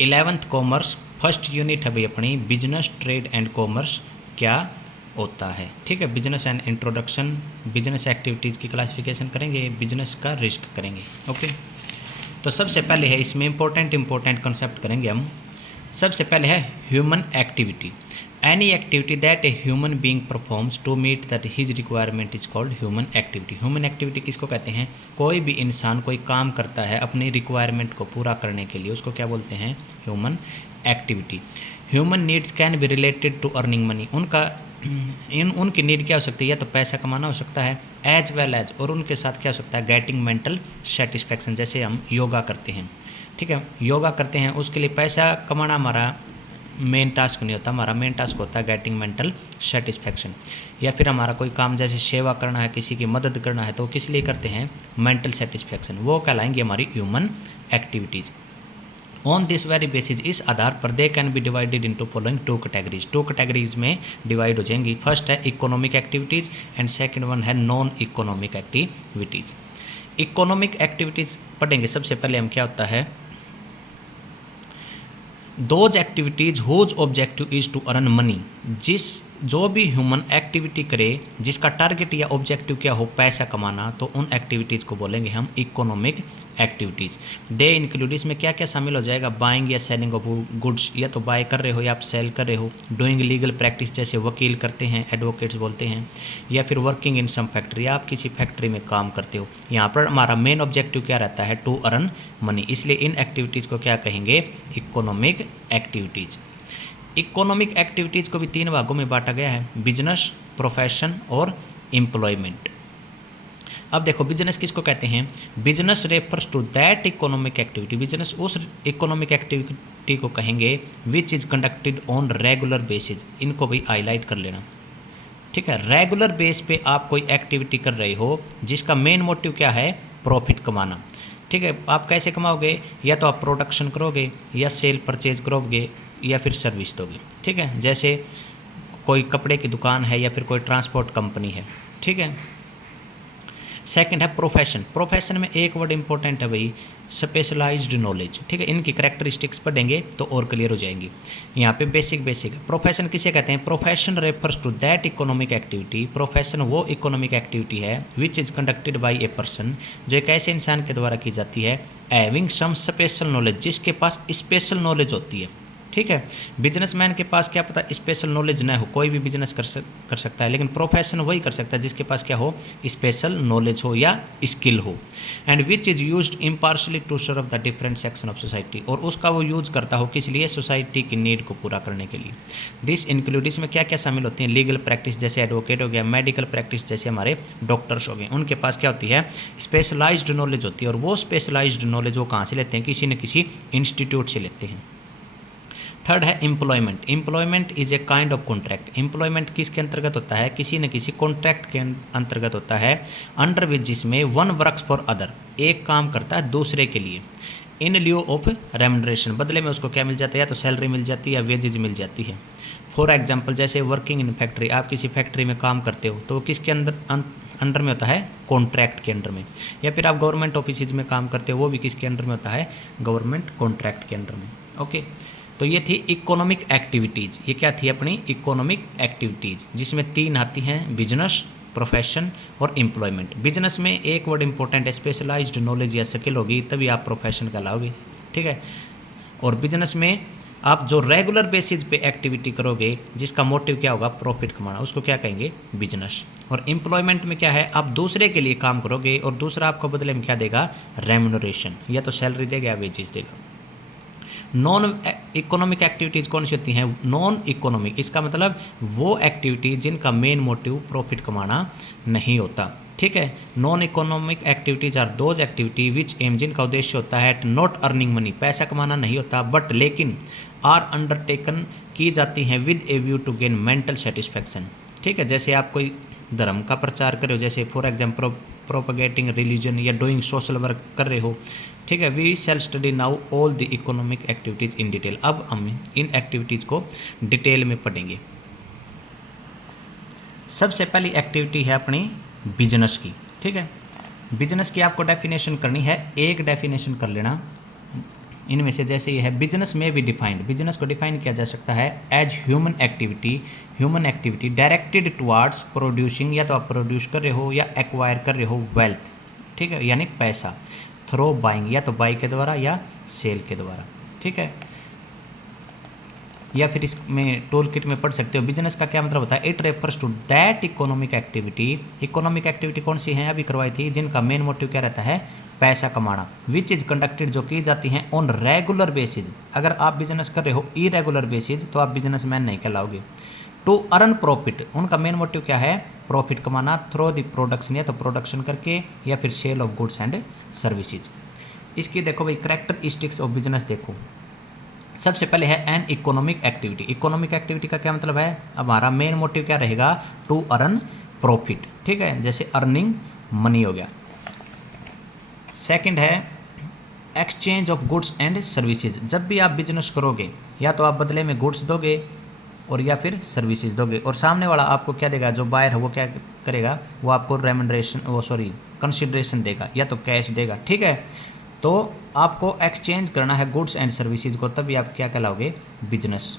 11th commerce first unit है भाई अपनी बिजनेस ट्रेड एंड कॉमर्स क्या होता है। ठीक है, business and introduction, business activities की क्लासिफिकेशन करेंगे, बिजनेस का रिस्क करेंगे। ओके, तो सबसे पहले है इसमें इंपॉर्टेंट कंसेप्ट करेंगे हम। सबसे पहले है human activity. Any activity that a human being performs to meet that his requirement is called human activity. Human activity किसको कहते हैं? कोई भी इंसान कोई काम करता है अपनी रिक्वायरमेंट को पूरा करने के लिए, उसको क्या बोलते हैं? Human activity. Human needs can be related to earning money. उनकी नीड क्या हो सकती है? या तो पैसा कमाना हो सकता है, एज वेल एज, और उनके साथ क्या हो सकता है? Getting mental satisfaction. जैसे हम योगा करते हैं, ठीक है, योगा करते हैं, उसके लिए पैसा कमाना हमारा मेन टास्क नहीं होता, हमारा मेन टास्क होता है गेटिंग मेंटल सेटिस्फैक्शन। या फिर हमारा कोई काम जैसे सेवा करना है, किसी की मदद करना है, तो किस लिए करते हैं? Mental satisfaction. वो कहलाएंगे हमारी human activities. On this very basis, इस आधार पर they can be divided into following two categories. Two categories में डिवाइड हो जाएंगी। फर्स्ट है economic activities and second one है non economic activities. Economic activities पढ़ेंगे सबसे पहले हम क्या होता है। Those activities whose objective is to earn money. जो भी ह्यूमन एक्टिविटी करे जिसका टारगेट या ऑब्जेक्टिव क्या हो? पैसा कमाना, तो उन एक्टिविटीज़ को बोलेंगे हम इकोनॉमिक एक्टिविटीज़। दे इंक्लूड, इसमें क्या क्या शामिल हो जाएगा? बाइंग या सेलिंग ऑफ गुड्स, या तो बाय कर रहे हो या आप सेल कर रहे हो। डूइंग लीगल प्रैक्टिस, जैसे वकील करते हैं, एडवोकेट्स बोलते हैं। या फिर वर्किंग इन सम फैक्ट्री, आप किसी फैक्ट्री में काम करते हो। यहाँ पर हमारा मेन ऑब्जेक्टिव क्या रहता है? To earn money. इसलिए इन एक्टिविटीज़ को क्या कहेंगे? Economic activities. इकोनॉमिक एक्टिविटीज़ को भी 3 भागों में बांटा गया है, बिजनेस, प्रोफेशन और एम्प्लॉयमेंट। अब देखो बिजनेस किसको कहते हैं? Business refers to that economic activity. Business उस इकोनॉमिक एक्टिविटी को कहेंगे which is conducted on regular basis. इनको भी हाईलाइट कर लेना, ठीक है। रेगुलर बेस पे आप कोई एक्टिविटी कर रहे हो जिसका मेन मोटिव क्या है? प्रॉफिट कमाना, ठीक है। आप कैसे कमाओगे? या तो आप प्रोडक्शन करोगे, या सेल परचेज करोगे, या फिर सर्विस दोगे, ठीक है। जैसे कोई कपड़े की दुकान है या फिर कोई ट्रांसपोर्ट कंपनी है, ठीक है। सेकंड है प्रोफेशन। प्रोफेशन में एक वर्ड इंपॉर्टेंट है भाई, स्पेशलाइज्ड नॉलेज, ठीक है। इनकी करेक्टरिस्टिक्स पढ़ेंगे तो और क्लियर हो जाएंगी। यहाँ पे बेसिक है। प्रोफेशन किसे कहते हैं? Profession refers to that economic activity. Profession वो इकोनॉमिक एक्टिविटी है which is conducted by a person, जो एक ऐसे इंसान के द्वारा की जाती है, हैविंग सम स्पेशल नॉलेज, जिसके पास स्पेशल नॉलेज होती है, ठीक है। बिजनेसमैन के पास क्या पता स्पेशल नॉलेज न हो, कोई भी बिजनेस कर सकता है, लेकिन प्रोफेशन वही कर सकता है जिसके पास क्या हो? स्पेशल नॉलेज हो या स्किल हो। And which is used impartially to serve the different section of society, और उसका वो यूज करता हो किस लिए? सोसाइटी की नीड को पूरा करने के लिए। दिस इंक्लूड, इसमें क्या क्या शामिल होती हैं? लीगल प्रैक्टिस, जैसे एडवोकेट हो गया, मेडिकल प्रैक्टिस जैसे हमारे डॉक्टर्स हो गए, उनके पास क्या होती है? स्पेशलाइज्ड नॉलेज होती है। और वो स्पेशलाइज्ड नॉलेज वो कहाँ से लेते हैं? किसी न किसी इंस्टीट्यूट से लेते हैं। थर्ड है employment. Employment is a kind of contract. Employment किसके अंतर्गत होता है? किसी न किसी कॉन्ट्रैक्ट के अंतर्गत होता है, अंडर विच, जिसमें वन वर्क्स फॉर अदर, एक काम करता है दूसरे के लिए, इन लियो ऑफ रेमुनरेशन, बदले में उसको क्या मिल जाता है? या तो सैलरी मिल जाती है या वेजेज मिल जाती है। फॉर एग्जाम्पल, जैसे वर्किंग इन फैक्ट्री, आप किसी फैक्ट्री में काम करते हो तो किसके अंडर में होता है? कॉन्ट्रैक्ट के अंडर में। या फिर आप गवर्नमेंट ऑफिस में काम करते हो, वो भी किसके अंडर में होता है? गवर्नमेंट कॉन्ट्रैक्ट के अंडर में। ओके, तो ये थी इकोनॉमिक एक्टिविटीज़। ये क्या थी अपनी? इकोनॉमिक एक्टिविटीज़, जिसमें 3 आती हैं, बिजनेस, प्रोफेशन और एम्प्लॉयमेंट। बिजनेस में एक वर्ड इंपॉर्टेंट है, स्पेशलाइज्ड नॉलेज या स्किल होगी तभी आप प्रोफेशन कहलाओगे, ठीक है। और बिजनेस में आप जो रेगुलर बेसिस पे एक्टिविटी करोगे जिसका मोटिव क्या होगा? प्रॉफिट कमाना, उसको क्या कहेंगे? बिजनेस। और एम्प्लॉयमेंट में क्या है? आप दूसरे के लिए काम करोगे और दूसरा आपको बदले में क्या देगा? रेमुनरेशन, या तो सैलरी देगा या वेजेस देगा। नॉन इकोनॉमिक एक्टिविटीज़ कौन सी होती हैं? नॉन इकोनॉमिक, इसका मतलब वो एक्टिविटी जिनका मेन मोटिव प्रॉफिट कमाना नहीं होता, ठीक है। Non economic activities are those activity which aim, जिनका उद्देश्य होता है नॉट अर्निंग मनी, पैसा कमाना नहीं होता, बट लेकिन आर अंडरटेकन, की जाती हैं with a view to gain mental satisfaction, ठीक है। जैसे आप कोई धर्म का प्रचार कर रहे हो, जैसे फॉर एग्जाम्पल प्रोपगेटिंग रिलीजन या डूइंग सोशल वर्क कर रहे हो, ठीक है। We shall study now all the economic activities in detail. अब हम इन एक्टिविटीज़ को डिटेल में पढ़ेंगे। सबसे पहली एक्टिविटी है अपनी बिजनेस की, ठीक है। बिजनेस की आपको डेफिनेशन करनी है, एक डेफिनेशन कर लेना। इनमें से जैसे ये है बिजनेस में भी डिफाइंड, बिजनेस को डिफाइन किया जा सकता है as human activity directed towards producing, या तो आप प्रोड्यूस कर रहे हो या एक्वायर कर रहे हो वेल्थ, ठीक है, यानी पैसा, थ्रो बाइंग, या तो बाई के द्वारा या सेल के द्वारा, ठीक है। या फिर इसमें टूल किट में पढ़ सकते हो बिजनेस का क्या मतलब होता है, it refers to that economic activity कौन सी है अभी करवाई थी, जिनका मेन मोटिव क्या रहता है, पैसा कमाना, विच इज कंडक्टेड, जो की जाती हैं ऑन रेगुलर बेसिस। अगर आप बिजनेस कर रहे हो इरेगुलर बेसिस तो आप बिजनेसमैन नहीं कहलाओगे। टू अर्न प्रॉफिट, उनका मेन मोटिव क्या है, प्रॉफिट कमाना, थ्रो द प्रोडक्शन, या तो प्रोडक्शन करके या फिर sale of goods and services. इसकी देखो भाई कैरेक्टरिस्टिक्स ऑफ बिजनेस देखो, सबसे पहले है एन इकोनॉमिक एक्टिविटी का क्या मतलब है, हमारा मेन मोटिव क्या रहेगा, टू अर्न प्रॉफिट, ठीक है, जैसे अर्निंग मनी हो गया। सेकंड है exchange of goods and services, जब भी आप बिजनेस करोगे या तो आप बदले में गुड्स दोगे और या फिर सर्विसेज दोगे, और सामने वाला आपको क्या देगा, जो बायर है वो क्या करेगा, वो आपको कंसिडरेशन देगा या तो कैश देगा, ठीक है। तो आपको एक्सचेंज करना है गुड्स एंड सर्विसेज को, तभी आप क्या कहलाओगे, बिजनेस।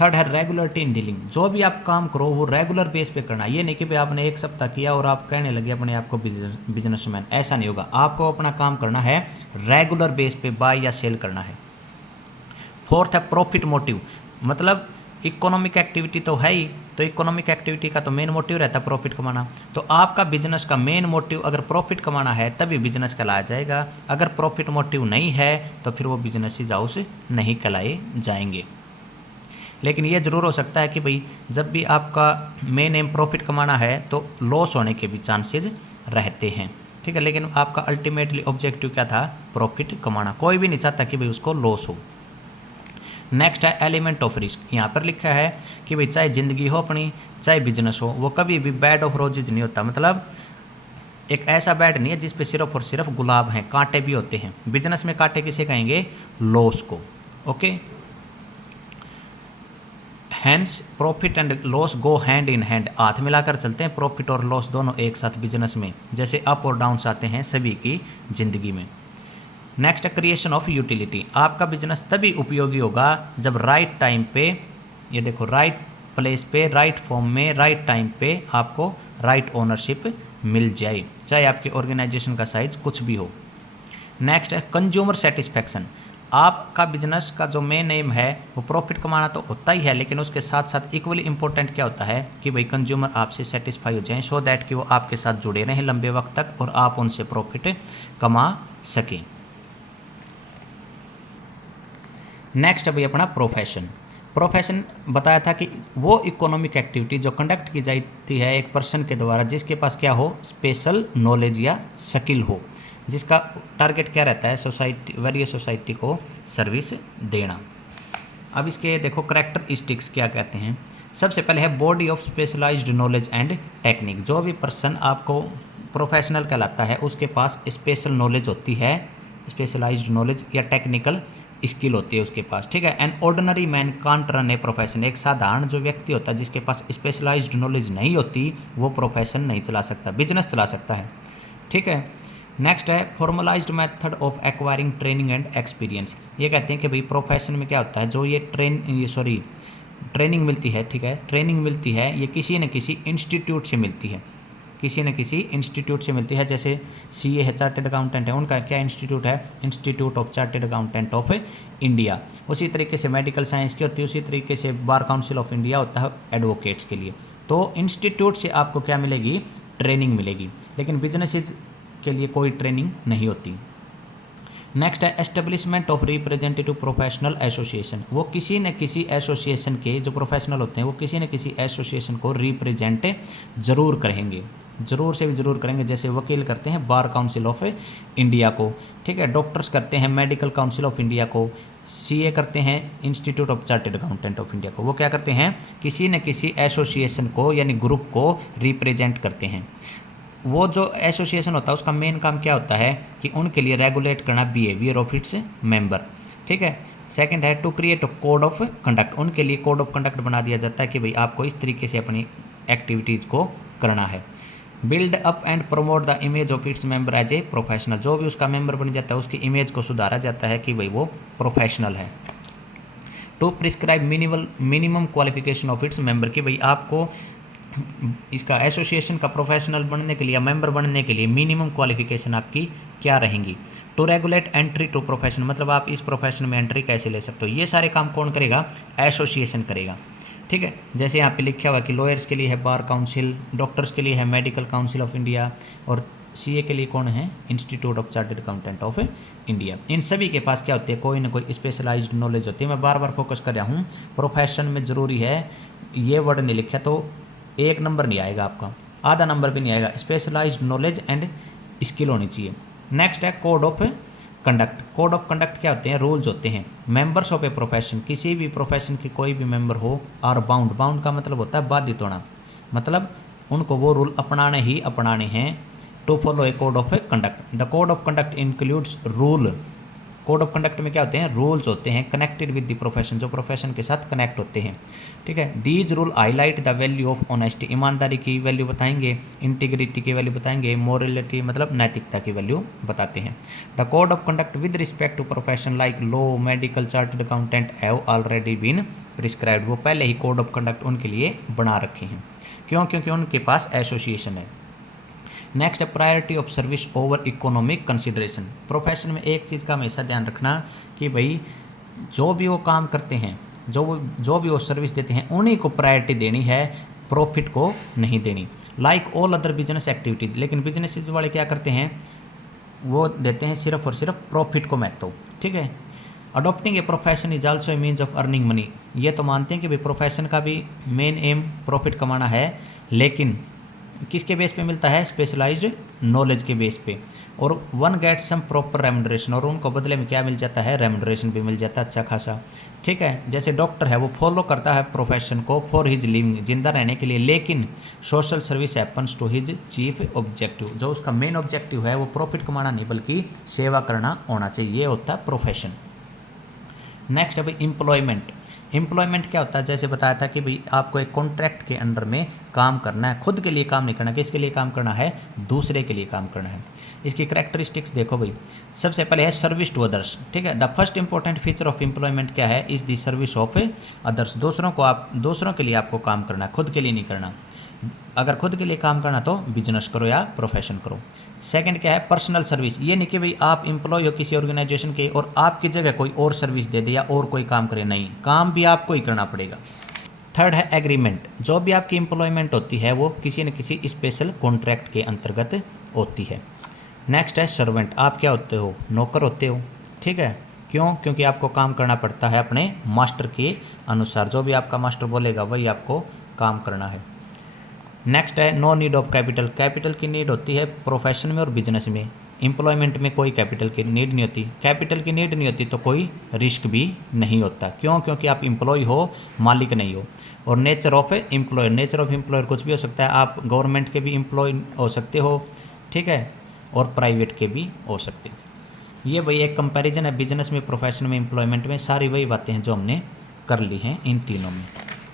थर्ड है रेगुलरिटी इन डीलिंग, जो भी आप काम करो वो रेगुलर बेस पे करना, ये नहीं कि भाई आपने एक सप्ताह किया और आप कहने लगे अपने आप को बिजनेसमैन, ऐसा नहीं होगा, आपको अपना काम करना है रेगुलर बेस पे, बाय या सेल करना है। फोर्थ है प्रॉफिट मोटिव, मतलब इकोनॉमिक एक्टिविटी तो है ही, तो इकोनॉमिक एक्टिविटी का तो मेन मोटिव रहता है प्रॉफिट कमाना, तो आपका बिजनेस का मेन मोटिव अगर प्रॉफिट कमाना है तभी बिजनेस कहलाया जाएगा, अगर प्रॉफिट मोटिव नहीं है तो फिर वो बिजनेस हाउस नहीं कहलाए जाएंगे। लेकिन ये ज़रूर हो सकता है कि भाई जब भी आपका मेन एम प्रॉफिट कमाना है तो लॉस होने के भी चांसेस रहते हैं, ठीक है, लेकिन आपका अल्टीमेटली ऑब्जेक्टिव क्या था, प्रॉफिट कमाना, कोई भी नहीं चाहता कि भाई उसको लॉस हो। नेक्स्ट है एलिमेंट ऑफ रिस्क, यहाँ पर लिखा है कि भाई चाहे ज़िंदगी हो अपनी चाहे बिजनेस हो, वो कभी भी बेड ऑफ रोजेज नहीं होता, मतलब एक ऐसा बेड नहीं है जिस पे सिर्फ और सिर्फ गुलाब हैं, कांटे भी होते हैं। बिजनेस में कांटे किसे कहेंगे, लॉस को, okay. Hands profit and loss go hand in hand, हाथ मिलाकर चलते हैं प्रॉफिट और लॉस दोनों एक साथ बिजनेस में, जैसे अप और डाउन्स आते हैं सभी की जिंदगी में। नेक्स्ट है क्रिएशन ऑफ यूटिलिटी, आपका बिजनेस तभी उपयोगी होगा जब राइट टाइम पे, ये देखो राइट प्लेस पे, राइट फॉर्म में, राइट टाइम पे आपको राइट ओनरशिप मिल जाए, चाहे आपकी ऑर्गेनाइजेशन का साइज कुछ भी हो। नेक्स्ट है कंज्यूमर सेटिस्फैक्शन, आपका बिजनेस का जो मेन एम है वो प्रॉफिट कमाना तो होता ही है, लेकिन उसके साथ साथ इक्वली इंपॉर्टेंट क्या होता है कि भाई कंज्यूमर आपसे सेटिस्फाई हो जाएं, सो दैट कि वो आपके साथ जुड़े रहें लंबे वक्त तक और आप उनसे प्रॉफिट कमा सकें। नेक्स्ट अभी अपना प्रोफेशन बताया था कि वो इकोनॉमिक एक्टिविटी जो कंडक्ट की जाती है एक पर्सन के द्वारा जिसके पास क्या हो, स्पेशल नॉलेज या स्किल हो, जिसका टारगेट क्या रहता है, वेरियस सोसाइटी को सर्विस देना। अब इसके देखो कैरेक्टरिस्टिक्स क्या कहते हैं। सबसे पहले है body of specialised knowledge and technique, जो भी पर्सन आपको प्रोफेशनल कहलाता है उसके पास स्पेशल नॉलेज होती है, स्पेशलाइज्ड नॉलेज या टेक्निकल स्किल होती है उसके पास, ठीक है। An ordinary man can't run a profession, एक साधारण जो व्यक्ति होता है जिसके पास स्पेशलाइज्ड नॉलेज नहीं होती वो प्रोफेशन नहीं चला सकता, बिजनेस चला सकता है, ठीक है। नेक्स्ट है formalised method of acquiring training and experience, ये कहते हैं कि भाई प्रोफेशन में क्या होता है, जो ये ट्रेनिंग मिलती है, ठीक है, ट्रेनिंग मिलती है ये किसी न किसी इंस्टीट्यूट से मिलती है, किसी न किसी इंस्टीट्यूट से मिलती है, जैसे CA है, चार्टेड अकाउंटेंट है, उनका क्या इंस्टीट्यूट है, institute of chartered accountant of India. उसी तरीके से मेडिकल साइंस की होती है, उसी तरीके से बार काउंसिल ऑफ इंडिया होता है एडवोकेट्स के लिए। तो इंस्टीट्यूट से आपको क्या मिलेगी, ट्रेनिंग मिलेगी, लेकिन बिजनेसेस के लिए कोई ट्रेनिंग नहीं होती। नेक्स्ट है establishment of representative professional association, वो किसी न किसी एसोसिएशन के जो प्रोफेशनल होते हैं वो किसी न किसी एसोसिएशन को रिप्रेजेंट जरूर करेंगे, जरूर से भी जरूर करेंगे, जैसे वकील करते हैं बार काउंसिल ऑफ इंडिया को, ठीक है, डॉक्टर्स करते हैं मेडिकल काउंसिल ऑफ इंडिया को, CA करते हैं institute of chartered accountant of India को, वो क्या करते हैं किसी न किसी एसोसिएशन को यानी ग्रुप को रिप्रेजेंट करते हैं। वो जो एसोसिएशन होता है उसका मेन काम क्या होता है कि उनके लिए रेगुलेट करना बिहेवियर ऑफ इट्स मेंबर, ठीक है। सेकंड है to create a code of conduct, उनके लिए कोड ऑफ कंडक्ट बना दिया जाता है कि भाई आपको इस तरीके से अपनी एक्टिविटीज़ को करना है। Build up and promote the image of its member as a professional, जो भी उसका मेंबर बन जाता है उसकी इमेज को सुधारा जाता है कि भाई वो प्रोफेशनल है। To prescribe minimum qualification of its member, कि भाई आपको इसका एसोसिएशन का प्रोफेशनल बनने के लिए या मेंबर बनने के लिए मिनिमम क्वालिफिकेशन आपकी क्या रहेंगी। To regulate entry to profession, मतलब आप इस प्रोफेशन में एंट्री कैसे ले सकते हो, ये सारे काम कौन करेगा, एसोसिएशन करेगा। ठीक है, जैसे यहाँ पे लिखा हुआ कि लॉयर्स के लिए है बार काउंसिल, डॉक्टर्स के लिए है मेडिकल काउंसिल ऑफ इंडिया, और सीए के लिए कौन है, institute of chartered accountant of India. इन सभी के पास क्या होती है, कोई ना कोई स्पेशलाइज्ड नॉलेज होती है। मैं बार बार फोकस कर रहा हूँ, प्रोफेशन में ज़रूरी है, ये वर्ड नहीं लिखा तो 1 नंबर नहीं आएगा आपका, आधा नंबर भी नहीं आएगा, स्पेशलाइज्ड नॉलेज एंड स्किल होनी चाहिए। नेक्स्ट है code of conduct. Code of conduct क्या होते हैं, रूल्स होते हैं। मेंबर्स ऑफ ए प्रोफेशन, किसी भी प्रोफेशन की कोई भी मेंबर हो, आर बाउंड, बाउंड का मतलब होता है बाधित होना, मतलब उनको वो रूल अपनाने ही अपनाने हैं। To follow a code of conduct, the code of conduct includes rule. Code of conduct में क्या होते हैं, रूल्स होते हैं कनेक्टेड विद द प्रोफेशन, जो प्रोफेशन के साथ कनेक्ट होते हैं। ठीक है, these rule highlight the value of honesty, ईमानदारी की वैल्यू बताएंगे, इंटीग्रिटी की वैल्यू बताएंगे, मोरलिटी मतलब नैतिकता की वैल्यू बताते हैं। The code of conduct with respect to profession like law, medical, chartered accountant have already been prescribed, वो पहले ही कोड ऑफ कंडक्ट उनके लिए बना रखे हैं। क्यों, क्योंकि उनके पास एसोसिएशन है। नेक्स्ट है priority of service over economic consideration. Profession में एक चीज़ का हमेशा ध्यान रखना कि भाई जो भी वो काम करते हैं, जो भी वो सर्विस देते हैं, उन्हीं को प्रायोरिटी देनी है, प्रॉफिट को नहीं देनी। Like all other business activities, लेकिन बिजनेसेस वाले क्या करते हैं, वो देते हैं सिर्फ और सिर्फ प्रॉफिट को महत्व। ठीक है, adopting a profession is also a means of earning money, ये तो मानते हैं कि भाई प्रोफेशन का भी मेन एम प्रॉफिट कमाना है, लेकिन किसके बेस पे मिलता है, स्पेशलाइज्ड नॉलेज के बेस पे। और one get some proper remuneration, और उनको बदले में क्या मिल जाता है, रेमुनरेशन भी मिल जाता है अच्छा खासा। ठीक है, जैसे डॉक्टर है वो फॉलो करता है प्रोफेशन को फॉर हिज लिविंग, जिंदा रहने के लिए, लेकिन social service happens to his chief objective, जो उसका मेन ऑब्जेक्टिव है वो प्रॉफिट कमाना नहीं बल्कि सेवा करना होना चाहिए, ये होता है प्रोफेशन। नेक्स्ट है भाई एम्प्लॉयमेंट। एम्प्लॉयमेंट क्या होता है, जैसे बताया था कि भाई आपको एक कॉन्ट्रैक्ट के अंडर में काम करना है, खुद के लिए काम नहीं करना, किसके लिए काम करना है, दूसरे के लिए काम करना है। इसकी करैक्टरिस्टिक्स देखो भाई, सबसे पहले है सर्विस टू अदर्स। ठीक है, the first important feature of employment क्या है, is the service of others, दूसरों के लिए आपको काम करना है, खुद के लिए नहीं करना। अगर खुद के लिए काम करना तो बिजनेस करो या प्रोफेशन करो। सेकंड क्या है, पर्सनल सर्विस, ये नहीं कि भाई आप एम्प्लॉय हो किसी ऑर्गेनाइजेशन के और आपकी जगह कोई और सर्विस दे दे या और कोई काम करे, नहीं, काम भी आपको ही करना पड़ेगा। थर्ड है एग्रीमेंट, जो भी आपकी एम्प्लॉयमेंट होती है वो किसी न किसी स्पेशल कॉन्ट्रैक्ट के अंतर्गत होती है। नेक्स्ट है सर्वेंट, आप क्या होते हो, नौकर होते हो। ठीक है, क्यों, क्योंकि आपको काम करना पड़ता है अपने मास्टर के अनुसार, जो भी आपका मास्टर बोलेगा वही आपको काम करना है। नेक्स्ट है no need of capital, capital की नीड होती है प्रोफेशन में और बिजनेस में, एम्प्लॉयमेंट में कोई कैपिटल की नीड नहीं होती। कैपिटल की नीड नहीं होती तो कोई रिस्क भी नहीं होता, क्यों, क्योंकि आप एम्प्लॉय हो, मालिक नहीं हो। और nature of employer, nature of employer कुछ भी हो सकता है, आप गवर्नमेंट के भी एम्प्लॉय हो सकते हो, ठीक है, और प्राइवेट के भी हो सकते हो। ये वही एक कंपैरिजन है बिजनेस में, प्रोफेशन में, एम्प्लॉयमेंट में, सारी वही बातें हैं जो हमने कर ली हैं इन तीनों में।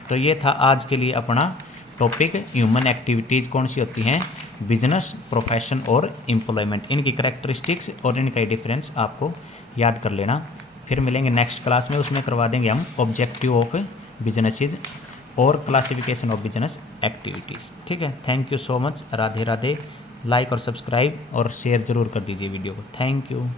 तो ये था आज के लिए अपना टॉपिक, ह्यूमन एक्टिविटीज़ कौन सी होती हैं, बिजनेस, प्रोफेशन और एम्प्लॉयमेंट, इनकी करैक्टरिस्टिक्स और इनका डिफरेंस आपको याद कर लेना। फिर मिलेंगे नेक्स्ट क्लास में, उसमें करवा देंगे हम ऑब्जेक्टिव ऑफ बिजनेसेस और क्लासिफिकेशन ऑफ बिजनेस एक्टिविटीज़। ठीक है, thank you so much, Radhe Radhe. Like और सब्सक्राइब और शेयर ज़रूर कर दीजिए वीडियो को, थैंक यू।